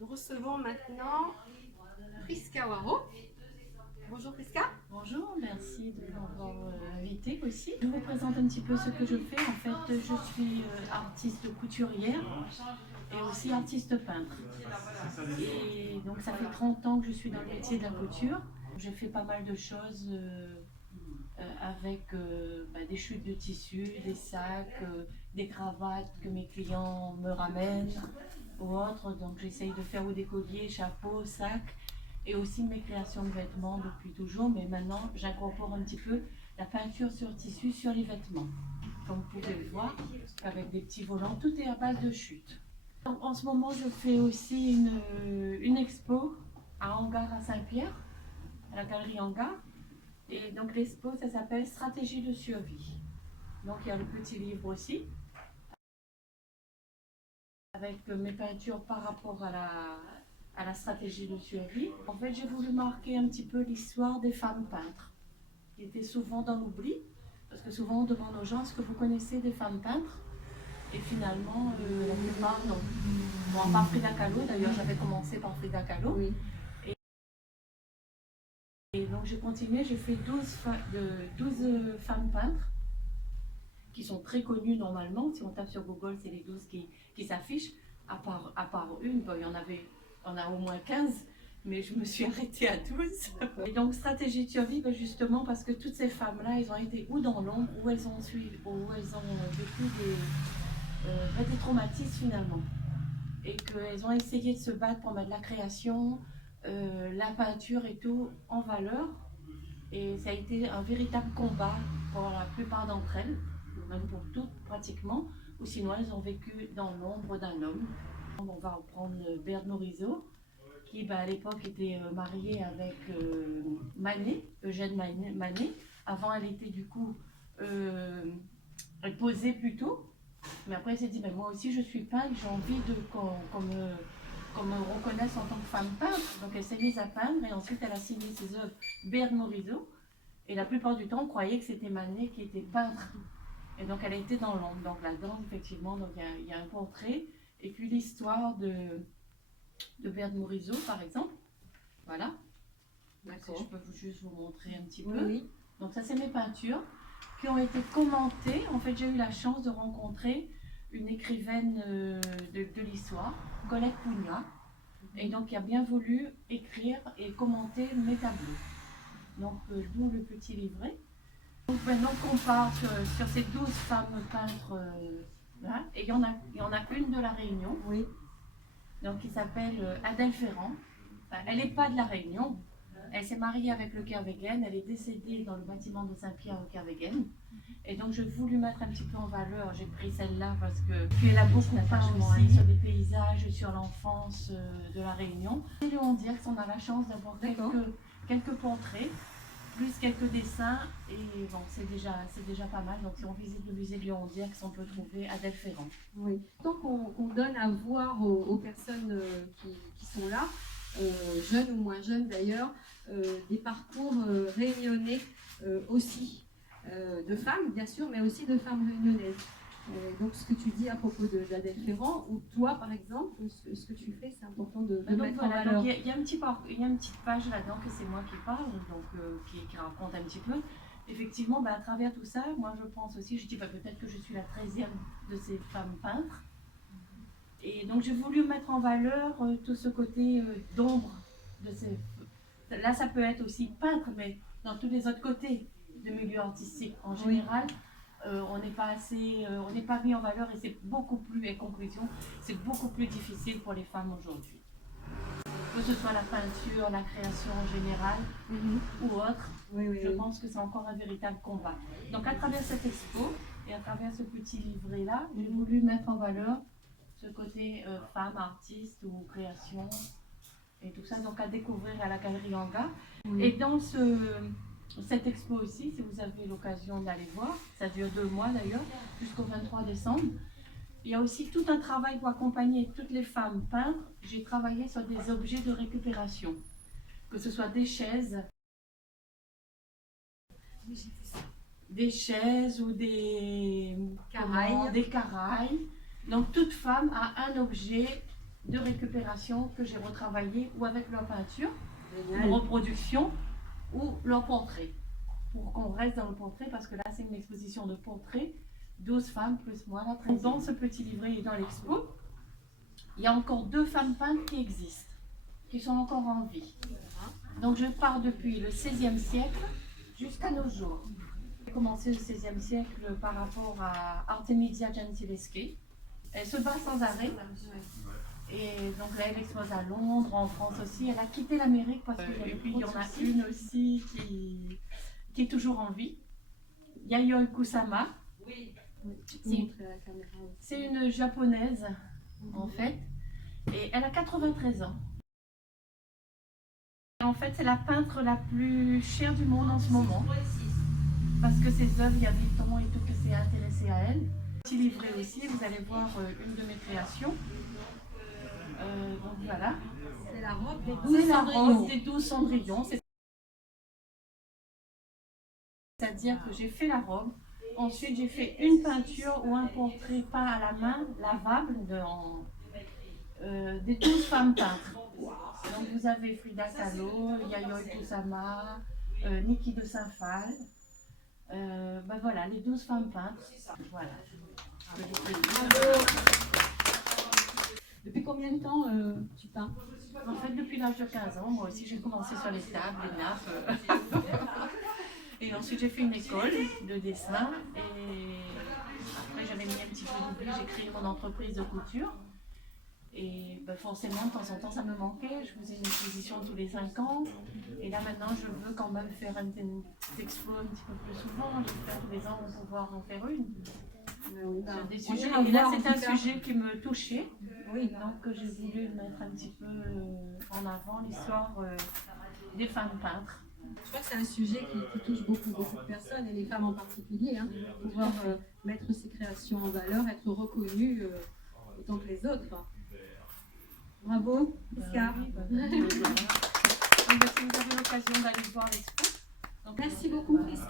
Nous recevons maintenant Prisca Waro. Bonjour Prisca. Bonjour, merci de m'avoir invité aussi. Je vous présente un petit peu ce que je fais. En fait, je suis artiste couturière et aussi artiste peintre. Et donc, ça fait 30 ans que je suis dans le métier de la couture. J'ai fait pas mal de choses avec des chutes de tissu, des sacs, des cravates que mes clients me ramènent ou autres. Donc, j'essaye de faire ou des colliers, chapeaux, sacs et aussi mes créations de vêtements depuis toujours. Mais maintenant, j'incorpore un petit peu la peinture sur tissu sur les vêtements. Comme vous pouvez le voir, avec des petits volants, tout est à base de chute. Donc, en ce moment, je fais aussi une expo à Hangar à Saint-Pierre, à la galerie Hangar. Et donc l'expo, ça s'appelle Stratégie de survie. Donc il y a le petit livre aussi, avec mes peintures par rapport à la stratégie de survie. En fait, j'ai voulu marquer un petit peu l'histoire des femmes peintres, qui étaient souvent dans l'oubli, parce que souvent on demande aux gens, est-ce que vous connaissez des femmes peintres? Et finalement, la plupart, non. Bon, à part Frida Kahlo, d'ailleurs, j'avais commencé par Frida Kahlo. Oui. Et donc j'ai continué, j'ai fait 12 femmes peintres qui sont très connues normalement. Si on tape sur Google, c'est les 12 qui s'affichent, à part une, bon, on a au moins 15, mais je me suis arrêtée à 12. Et donc stratégie de survie, ben, justement parce que toutes ces femmes-là, elles ont été ou dans l'ombre, ou elles ont vécu des traumatismes finalement. Et qu'elles ont essayé de se battre pour mettre la création, la peinture et tout en valeur. Et ça a été un véritable combat pour la plupart d'entre elles, même pour toutes pratiquement, ou sinon elles ont vécu dans l'ombre d'un homme. On va reprendre Berthe Morisot, qui à l'époque était mariée avec Manet, Eugène Manet. Avant elle était du coup, elle posait plutôt, mais après elle s'est dit, mais moi aussi je suis peintre, j'ai envie qu'on me reconnaisse en tant que femme peintre. Donc elle s'est mise à peindre et ensuite elle a signé ses œuvres Berthe Morisot. Et la plupart du temps, on croyait que c'était Manet qui était peintre. Et donc, elle a été dans l'ombre. Donc, là-dedans, effectivement, il y a un portrait. Et puis, l'histoire de Berthe Morisot, par exemple. Voilà. D'accord. Je peux juste vous montrer un petit Oui, peu. oui. Donc, ça, c'est mes peintures qui ont été commentées. En fait, j'ai eu la chance de rencontrer une écrivaine de l'histoire, Colette Pugnat. Et donc, qui a bien voulu écrire et commenter mes tableaux. Donc, d'où le petit livret. Donc maintenant qu'on part sur ces 12 femmes peintres, là, et il y en a une de la Réunion, Oui. donc qui s'appelle Adèle Ferrand. Enfin, elle n'est pas de la Réunion, elle s'est mariée avec le Kervéguen, elle est décédée dans le bâtiment de Saint-Pierre au Kervéguen. Et donc j'ai voulu mettre un petit peu en valeur, j'ai pris celle-là parce que puis elle a beaucoup peint aussi sur des paysages, sur l'enfance de la Réunion. Et Léon Dierx, on a la chance d'avoir quelques portraits plus quelques dessins, et bon, c'est déjà pas mal. Donc si on visite le musée de Léon Dierx, on peut trouver Adèle Ferrand. Oui. Tant qu'on donne à voir aux personnes qui sont là, jeunes ou moins jeunes d'ailleurs, des parcours réunionnais aussi, de femmes bien sûr, mais aussi de femmes réunionnaises. Donc ce que tu dis à propos d'Adèle Ferrand, ou toi par exemple, ce que tu fais, c'est important de Donc mettre en voilà, valeur. il y a une petite page là-dedans que c'est moi qui parle, donc qui raconte un petit peu. Effectivement, à travers tout ça, moi je pense aussi, je dis peut-être que je suis la 13e de ces femmes peintres. Et donc j'ai voulu mettre en valeur tout ce côté d'ombre de ces. Là, ça peut être aussi peintre, mais dans tous les autres côtés de milieu artistique en général. On n'est pas on n'est pas mis en valeur et c'est beaucoup plus, et conclusion, c'est beaucoup plus difficile pour les femmes aujourd'hui. Que ce soit la peinture, la création en général ou autre, je pense que c'est encore un véritable combat. Donc à travers cette expo et à travers ce petit livret-là, j'ai voulu mettre en valeur ce côté femme, artiste ou création et tout ça, donc à découvrir à la Galerie Hangar. Et dans cette expo aussi, si vous avez l'occasion d'aller voir, ça dure 2 mois d'ailleurs, jusqu'au 23 décembre. Il y a aussi tout un travail pour accompagner toutes les femmes peintres. J'ai travaillé sur des objets de récupération, que ce soit des chaises ou des Caraïles. des caraïles. Donc toute femme a un objet de récupération que j'ai retravaillé ou avec leur peinture, Génial. une reproduction ou leur portrait. Pour qu'on reste dans le portrait, parce que là c'est une exposition de portraits, 12 femmes plus moi, là, 13 ans. Ce petit livret est dans l'expo. Il y a encore 2 femmes peintres qui existent, qui sont encore en vie. Donc je pars depuis le XVIe siècle jusqu'à nos jours. J'ai commencé le XVIe siècle par rapport à Artemisia Gentileschi. Elle se bat sans arrêt. Et donc là, elle expose à Londres, en France aussi. Elle a quitté l'Amérique parce qu'il y a puis il y en a une aussi qui est toujours en vie. Yayoi Kusama. C'est une japonaise en fait. Et elle a 93 ans. En fait, c'est la peintre la plus chère du monde en ce moment. Parce que ses œuvres, il y a des temps et tout que c'est intéressé à elle. Petit livret aussi, vous allez voir une de mes créations. Donc voilà. C'est la robe des 12 C'est la cendrillons. robe des 12 cendrillons. C'est-à-dire que j'ai fait la robe. Ensuite, j'ai fait une peinture ou un portrait peint à la main, lavable, des 12 femmes peintres. Donc vous avez Frida Kahlo, Yayoi Kusama, Niki de Saint-Phal. Ben voilà, les 12 femmes peintres. Voilà. Depuis combien de temps tu peins? En fait, depuis l'âge de 15 ans, moi aussi j'ai commencé sur les tables, les nappes. Et ensuite j'ai fait une école de dessin. Et après j'avais mis un petit peu d'oubli, j'ai créé mon entreprise de couture. Et ben forcément, de temps en temps, ça me manquait. Je faisais une exposition tous les 5 ans. Et là, maintenant, je veux quand même faire une expo un petit peu plus souvent. J'espère tous les ans pouvoir en faire une. Sur des sujets. Et là, c'est un sujet qui me touchait. Oui. Donc, j'ai voulu mettre un petit peu en avant l'histoire des femmes peintres. Je crois que c'est un sujet qui touche beaucoup de personnes, et les femmes en particulier. Hein, pouvoir mettre ses créations en valeur, être reconnues autant que les autres. Bravo, Prisca. Oui, voilà. Donc, si vous avez l'occasion d'aller voir l'expo. Merci beaucoup, Prisca.